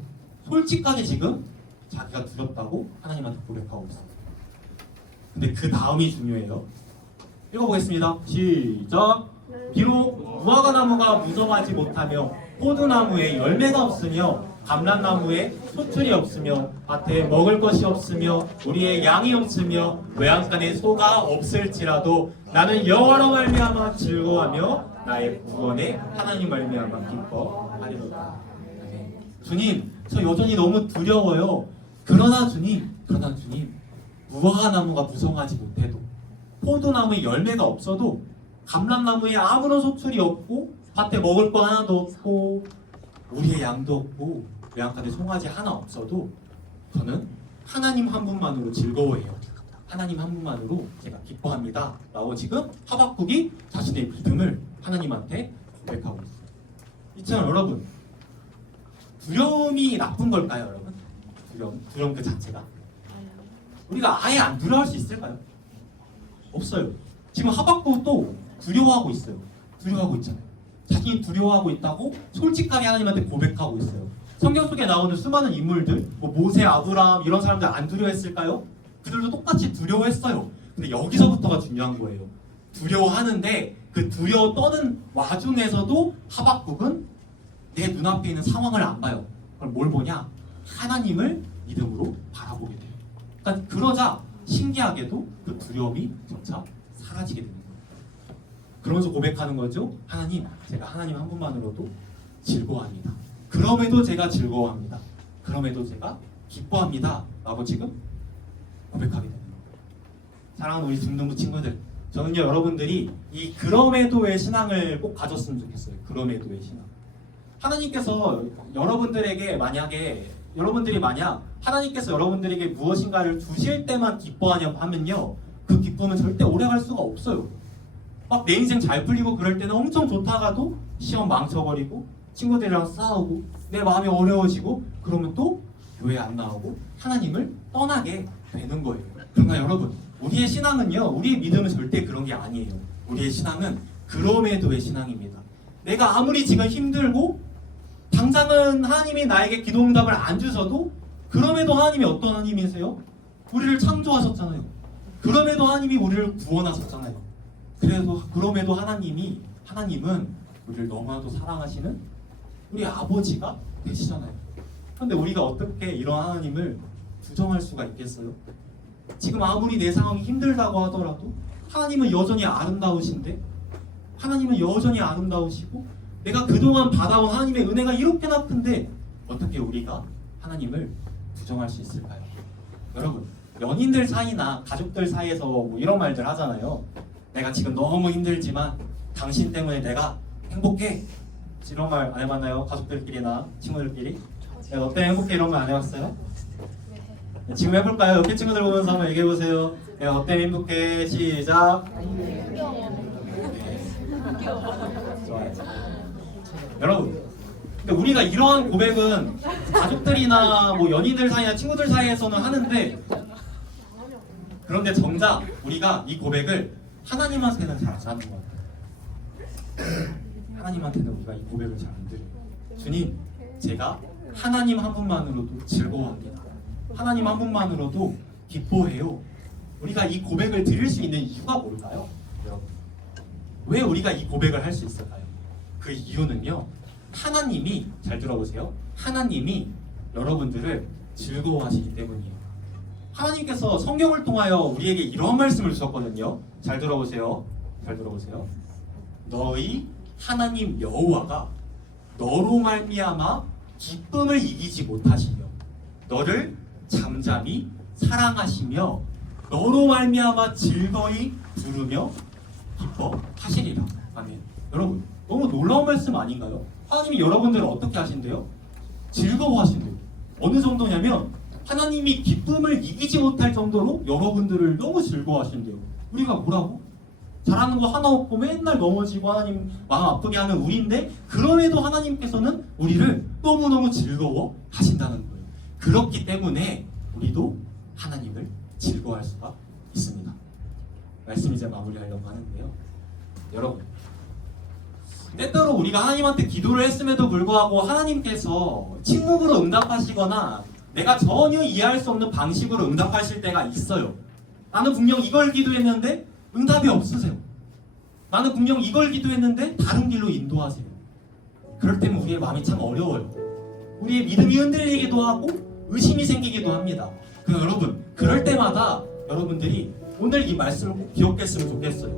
솔직하게 지금 자기가 두렵다고 하나님한테 고백하고 있어요. 근데 그 다음이 중요해요. 읽어보겠습니다. 시작. 비록 무화과 나무가 무성하지 못하며 포도나무에 열매가 없으며 감람나무에 소출이 없으며 밭에 먹을 것이 없으며 우리의 양이 없으며 외양간에 소가 없을지라도 나는 여호와로 말미암아 즐거워하며 나의 구원에 하나님 말미암아 기뻐하리로다. 주님, 저 여전히 너무 두려워요. 그러나 주님, 무화과 나무가 무성하지 못해도 포도나무에 열매가 없어도 감람나무에 아무런 소출이 없고 밭에 먹을 거 하나도 없고 우리의 양도 없고 외양간에 송아지 하나 없어도 저는 하나님 한 분만으로 즐거워해요. 하나님 한 분만으로 제가 기뻐합니다. 라고 지금 하박국이 자신의 믿음을 하나님한테 고백하고 있어요. 있잖아요 여러분. 두려움이 나쁜 걸까요 여러분? 두려움 그 자체가? 우리가 아예 안 두려워할 수 있을까요? 없어요. 지금 하박국도 두려워하고 있어요. 두려워하고 있잖아요. 자신이 두려워하고 있다고 솔직하게 하나님한테 고백하고 있어요. 성경 속에 나오는 수많은 인물들, 뭐 모세, 아브라함 이런 사람들 안 두려워했을까요? 그들도 똑같이 두려워했어요. 근데 여기서부터가 중요한 거예요. 두려워하는데 그 두려워 떠는 와중에서도 하박국은 내 눈앞에 있는 상황을 안 봐요. 그럼 뭘 보냐? 하나님을 믿음으로 바라보게 돼요. 그러니까 그러자 신기하게도 그 두려움이 점차 사라지게 되는 거예요. 그러면서 고백하는 거죠. 하나님, 제가 하나님 한 분만으로도 즐거워합니다. 그럼에도 제가 즐거워합니다. 그럼에도 제가 기뻐합니다. 라고 지금 고백하게 되는 거예요. 사랑하는 우리 중등부 친구들, 저는요 여러분들이 이 그럼에도의 신앙을 꼭 가졌으면 좋겠어요. 그럼에도의 신앙. 하나님께서 여러분들에게 여러분들이 만약 하나님께서 여러분들에게 무엇인가를 주실 때만 기뻐하냐고 하면요, 그 기쁨은 절대 오래갈 수가 없어요. 막 내 인생 잘 풀리고 그럴 때는 엄청 좋다가도 시험 망쳐버리고 친구들이랑 싸우고 내 마음이 어려워지고 그러면 또 교회 안 나오고 하나님을 떠나게 되는 거예요. 그러나 여러분, 우리의 신앙은요, 우리의 믿음은 절대 그런 게 아니에요. 우리의 신앙은 그럼에도의 신앙입니다. 내가 아무리 지금 힘들고 당장은 하나님이 나에게 기도응답을 안 주셔도 그럼에도 하나님이 어떤 하나님이세요? 우리를 창조하셨잖아요. 그럼에도 하나님이 우리를 구원하셨잖아요. 그럼에도 하나님은 우리를 너무나도 사랑하시는 우리 아버지가 되시잖아요. 그런데 우리가 어떻게 이런 하나님을 부정할 수가 있겠어요? 지금 아무리 내 상황이 힘들다고 하더라도 하나님은 여전히 아름다우신데, 하나님은 여전히 아름다우시고 내가 그동안 받아온 하나님의 은혜가 이렇게나 큰데 어떻게 우리가 하나님을 부정할 수 있을까요? 여러분, 연인들 사이나 가족들 사이에서 뭐 이런 말들 하잖아요. 내가 지금 너무 힘들지만 당신 때문에 내가 행복해. 이런 말 안 해봤나요? 가족들끼리나 친구들끼리? 내가 너 때문에 행복해 이런 말 안 해봤어요? 네, 지금 해볼까요? 옆에 친구들 보면서 한번 얘기해보세요. 내가 너 때문에 행복해. 시작. 좋아요. 여러분, 근데 우리가 이러한 고백은 가족들이나 뭐 연인들 사이나 친구들 사이에서는 하는데, 그런데 정작 우리가 이 고백을 하나님한테는 잘 안 하는 것 같아요. 하나님한테는 우리가 이 고백을 잘 안 드려요. 주님, 제가 하나님 한 분만으로도 즐거워합니다. 하나님 한 분만으로도 기뻐해요. 우리가 이 고백을 드릴 수 있는 이유가 뭘까요? 여러분, 왜 우리가 이 고백을 할 수 있을까요? 그 이유는요, 하나님이, 잘 들어보세요, 하나님이 여러분들을 즐거워하시기 때문이에요. 하나님께서 성경을 통하여 우리에게 이런 말씀을 주셨거든요. 잘 들어보세요. 잘 들어보세요. 너희 하나님 여호와가 너로 말미암아 기쁨을 이기지 못하시며 너를 잠잠히 사랑하시며 너로 말미암아 즐거이 부르며 기뻐하시리라. 아멘. 여러분, 너무 놀라운 말씀 아닌가요? 하나님이 여러분들을 어떻게 하신대요? 즐거워하신대요. 어느 정도냐면 하나님이 기쁨을 이기지 못할 정도로 여러분들을 너무 즐거워하신대요. 우리가 뭐라고? 잘하는 거 하나 없고 맨날 넘어지고 하나님 마음 아프게 하는 우리인데, 그럼에도 하나님께서는 우리를 너무너무 즐거워 하신다는 거예요. 그렇기 때문에 우리도 하나님을 즐거워할 수가 있습니다. 말씀 이제 마무리하려고 하는데요. 여러분, 때때로 우리가 하나님한테 기도를 했음에도 불구하고 하나님께서 침묵으로 응답하시거나 내가 전혀 이해할 수 없는 방식으로 응답하실 때가 있어요. 나는 분명 이걸 기도했는데 응답이 없으세요. 나는 분명 이걸 기도했는데 다른 길로 인도하세요. 그럴 때는 우리의 마음이 참 어려워요. 우리의 믿음이 흔들리기도 하고 의심이 생기기도 합니다. 그럼 여러분, 그럴 때마다 여러분들이 오늘 이 말씀을 꼭 기억했으면 좋겠어요.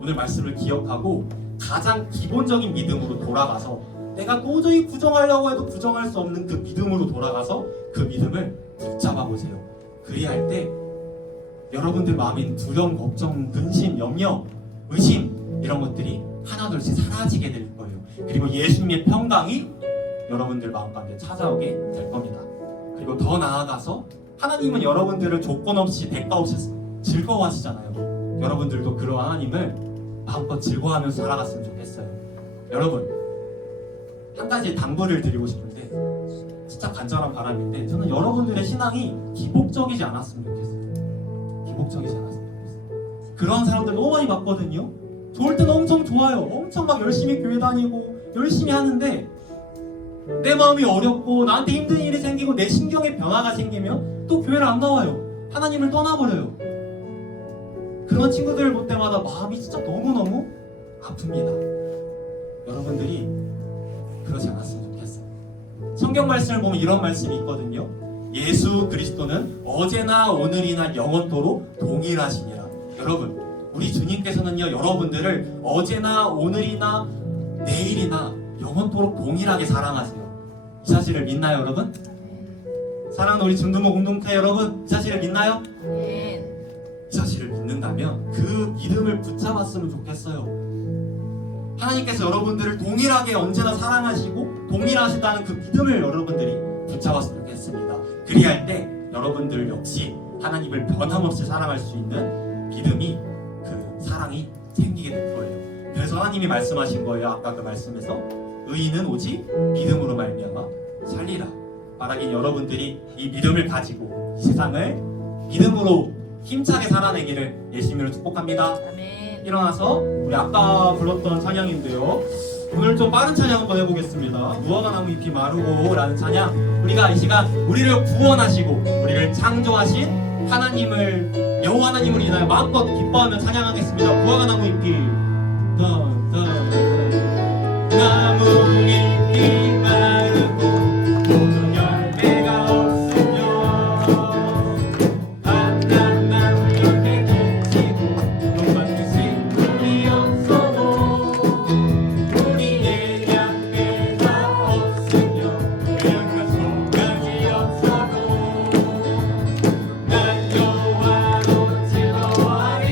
오늘 말씀을 기억하고 가장 기본적인 믿음으로 돌아가서, 내가 도저히 부정하려고 해도 부정할 수 없는 그 믿음으로 돌아가서 그 믿음을 붙잡아 보세요. 그리야 할 때 여러분들 마음에 있는 두려움, 걱정, 근심, 염려, 의심 이런 것들이 하나둘씩 사라지게 될 거예요. 그리고 예수님의 평강이 여러분들 마음가운데 찾아오게 될 겁니다. 그리고 더 나아가서 하나님은 여러분들을 조건 없이 대가 없이 즐거워하시잖아요. 여러분들도 그러한 하나님을 마음껏 즐거워하면서 살아갔으면 좋겠어요. 여러분, 한 가지 당부를 드리고 싶은데, 진짜 간절한 바람인데, 저는 여러분들의 신앙이 기복적이지 않았으면 좋겠어요. 기복적이지 않았으면 좋겠어요. 그런 사람들 너무 많이 봤거든요. 좋을 때는 엄청 좋아요. 엄청 막 열심히 교회 다니고 열심히 하는데 내 마음이 어렵고 나한테 힘든 일이 생기고 내 신경에 변화가 생기면 또 교회를 안 나와요. 하나님을 떠나버려요. 그런 친구들을 볼 때마다 마음이 진짜 너무너무 아픕니다. 여러분들이 그러지 않았으면 좋겠어요. 성경 말씀을 보면 이런 말씀이 있거든요. 예수 그리스도는 어제나 오늘이나 영원토록 동일하시니라. 여러분, 우리 주님께서는요, 여러분들을 어제나 오늘이나 내일이나 영원토록 동일하게 사랑하세요. 이 사실을 믿나요, 여러분? 사랑하는 우리 중등부 공동체 여러분, 이 사실을 믿나요? 이 사실을 믿는다. 된다면 그 믿음을 붙잡았으면 좋겠어요. 하나님께서 여러분들을 동일하게 언제나 사랑하시고 동일하시다는 그 믿음을 여러분들이 붙잡았으면 좋겠습니다. 그리할 때 여러분들 역시 하나님을 변함없이 사랑할 수 있는 믿음이, 그 사랑이 생기게 될 거예요. 그래서 하나님이 말씀하신 거예요. 아까 그 말씀에서 의인은 오직 믿음으로 말미암아 살리라. 말하긴 여러분들이 이 믿음을 가지고 이 세상을 믿음으로 힘차게 살아내기를 예수님으로 축복합니다. 아멘. 일어나서 우리 아까 불렀던 찬양인데요, 오늘 좀 빠른 찬양 한번 해보겠습니다. 무화과 나무 잎이 마르고 라는 찬양, 우리가 이 시간 우리를 구원하시고 우리를 창조하신 하나님을, 여호와 하나님을 인하여 마음껏 기뻐하며 찬양하겠습니다. 무화과 나무 잎이 나무 잎이 마르고 모든 열매가 없으며 한난 나무 옆에 겹치고 녹아드신 물이 없어도 우리의 열매가 없으며 그런가 소각이 없어도 난 여호와로 즐거워하리.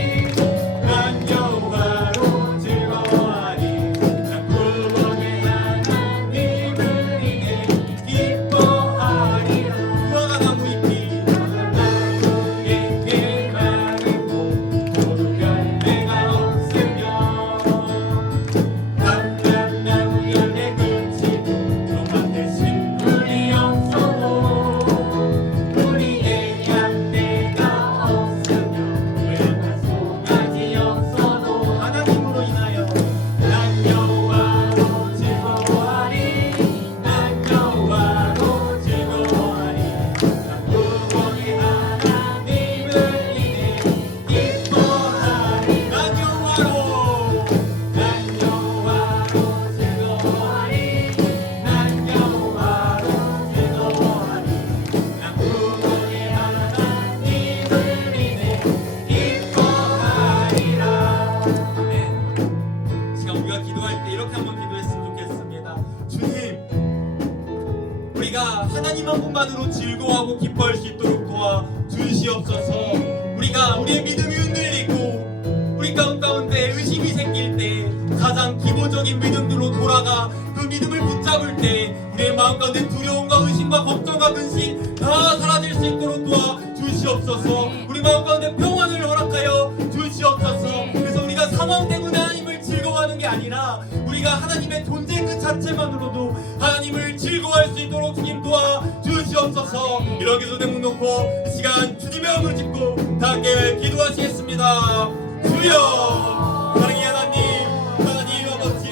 난 여호와로 즐거워하리. 난 구원의 하나님을 인해 기뻐하리라. 무화과 나무 잎이 나무에게 마르고 모두 열매가 없으며 한난 나무 열매 그치고 녹아드신 물이 없어도 우리의 열매가 없으며 외양간 송아지 없어도 하나님으로 인하여 난 여호와로 즐거워하리. 난 여호와로 즐거워하리. 난 구원의 하나님을 인해 기뻐하리. 난 여호와로 즐거워하리. 난 여호와로 즐거워하리. 난 구원의 하나님을 인해 기뻐하리라. 아멘. 지금 우리가 기도할 때 이렇게 한번 기도했으면 좋겠습니다. 주님, 우리가 하나님 한 분만으로 즐거워하고 기뻐할 수 있도록 도와주시옵소서. 우리가 우리의 믿음이 흔들리고 우리 가운데 의심이 생길 때 가장 기본적인 믿음으로 돌아가 그 믿음을 붙잡을 때 우리의 마음 가운데 두려움과 의심과 걱정과 근심 다 사라질 수 있도록 도와주시옵소서. 우리 마음 가운데 평안을 허락하여 주시옵소서. 그래서 우리가 상황 때문에 하나님을 즐거워하는 게 아니라 우리가 하나님의 존재 그 자체만으로도 하나님을 즐거워할 수 있도록 주님 도와주시옵소서. 이렇게 손에 문 놓고 이 시간 주님의 마음을 짚고 다 함께 기도하시겠습니다. 주여, 사랑의 하나님, 하나님 아버지,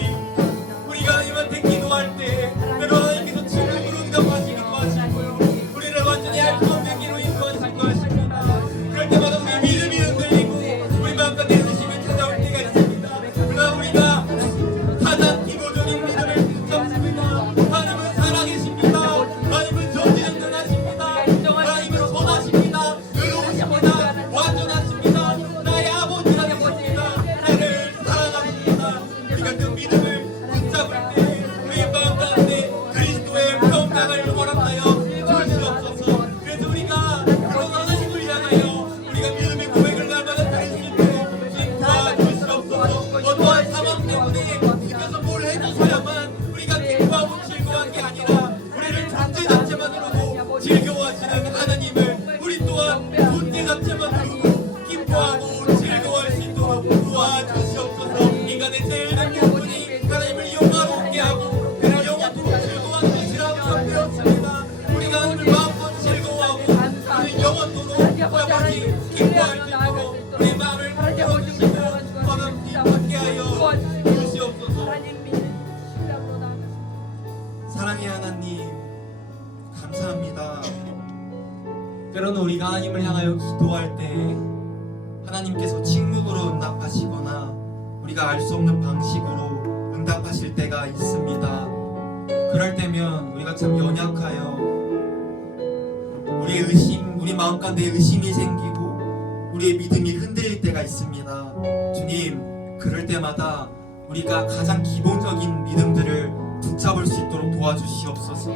우리가 하나님한테 기도할 때 때로 하나님께서 질문으로 응답하시기도 하시고요, 우리를 완전히 알 수 없는 길로 인도하시기도 하십니다. 그럴 때마다 우리의 믿음이 흔들리고 우리 마음 가운데 의심이 찾아올 때가 있습니다. 그러나 우리가 가장 기본적인 믿음을 붙잡습니다. 하나님은 살아계십니다. 하나님은 전지전능하십니다. 하나님은 선하십니다. 의로우십니다. 완전하십니다. 나의 아버지가 되십니다. 나를 사랑하십니다. 우리가 그 믿음을 붙잡을 때 우리의 마음 가운데 그리스도의 평강을 허락하여 주시옵소서. 그래서 우리가 그런 하나님을 향하여 우리가 믿음의 고백을 날마다 드릴 수 있도록 주님 도와주시옵소서. 어떠한 상황 때문에 집에서 뭘 해주셔야만 우리가 기뻐하고 즐거워한 게 아니라 우리를 존재 자체만으로도 즐거워하시는 하나님을 우리 또한 존재 자체만으로도 기뻐하고 즐거워할 수 있도록 도와주시옵소서. 인간의 제일 된 부분이 하나님을 영화롭게 하고 그를 영원토록 즐거워하는 것이라고 배웠습니다. 우리가 하나님을 마음껏 즐거워하고 그를 영원토록 아버지 기뻐할 수 있도록 우리 마음을 열어주시고 허감히 받게 하여 주시옵소서. 사랑의 하나님, 감사합니다. 때로는 우리가 하나님을 향하여 기도할 때 하나님께서 침묵으로 응답하시거나 우리가 알 수 없는 방식으로 응답하실 때가 있습니다. 그럴 때면 우리가 참 연약하여 우리의 의심, 우리 마음 가운데 의심이 생기고 우리의 믿음이 흔들릴 때가 있습니다. 주님, 그럴 때마다 우리가 가장 기본적인 믿음들을 붙잡을 수 있도록 도와주시옵소서.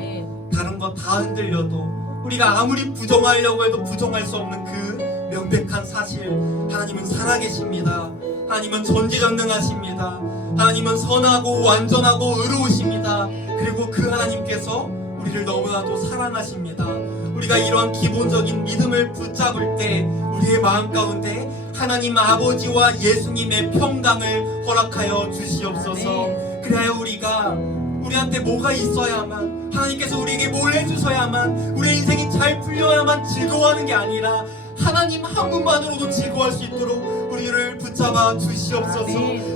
다른 거 다 흔들려도 우리가 아무리 부정하려고 해도 부정할 수 없는 그 명백한 사실, 하나님은 살아계십니다. 하나님은 전지전능하십니다. 하나님은 선하고 완전하고 의로우십니다. 그리고 그 하나님께서 우리를 너무나도 사랑하십니다. 우리가 이러한 기본적인 믿음을 붙잡을 때 우리의 마음 가운데 하나님 아버지와 예수님의 평강을 허락하여 주시옵소서. 그래야 우리한테 뭐가 있어야만, 하나님께서 우리에게 뭘 해주셔야만, 우리의 인생이 잘 풀려야만 즐거워하는 게 아니라 하나님 한 분만으로도 즐거워할 수 있도록 우리를 붙잡아 주시옵소서.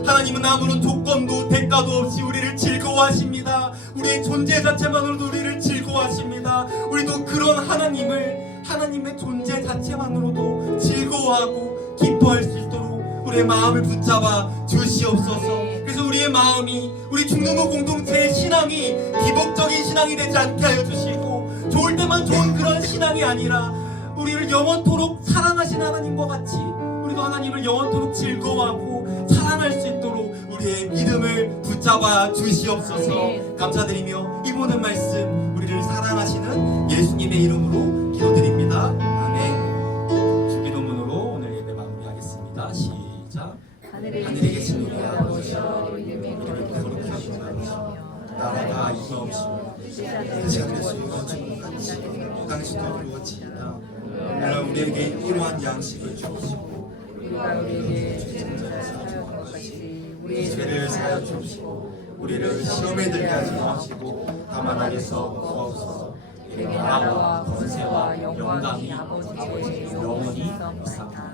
하나님은 아무런 조건도 대가도 없이 우리를 즐거워하십니다. 우리의 존재 자체만으로도 우리를 즐거워하십니다. 우리도 그런 하나님의 존재 자체만으로도 즐거워하고 기뻐할 수 있도록 우리의 마음을 붙잡아 주시옵소서. 그래서 우리의 마음이, 우리 중등부 공동체의 신앙이 기복적인 신앙이 되지 않게 하여 주시고, 좋을 때만 좋은 그런 신앙이 아니라 우리를 영원토록 사랑하신 하나님과 같이 우리도 하나님을 영원토록 즐거워하고 사랑할 수 있도록 우리의 믿음을 붙잡아 주시옵소서. 감사드리며 이 모든 말씀 우리를 사랑하시는 예수님의 이름으로 기도드립니다. 아멘. 주기도문으로 오늘 예배 마무리하겠습니다. 시작. 하늘에 계신 우리 아버지, 이름이 거룩히 여기시며 나라가 이기옵시며 뜻이 하늘에서 이루어지는 것 같이 땅에서도 이루어지이다. 오늘 우리에게 이러한 양식을 주옵시고 우리가 우리에게 죄를 사하여 것 같이 우리의 죄를 사하여 주옵시고 우리를 시험에 들게 하지 마시고 다만 악에서 구하옵소서. 나라와 권세와 영광이 아버지의 영원히 있사옵나이다.